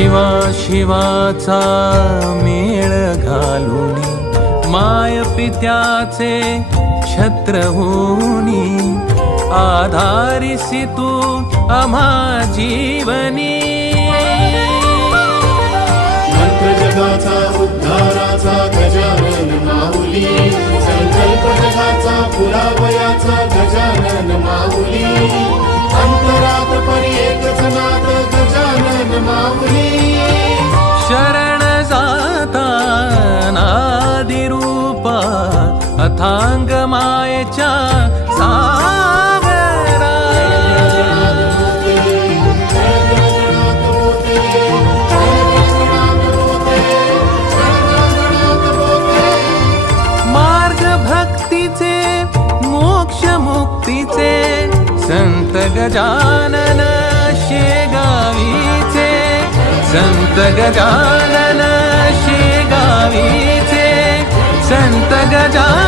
शिवा शिवाचा मेळ घालून माय पित्याचे छत्र होनी आधारिसी तू आम्हा जीवनी. माऊली. शरण जाता नादिरूपा अथांग मायेच्या सागरा मार्ग भक्तीचे मोक्ष मुक्तीचे संत गजान संत गजानन शेगावीचे संत गजानन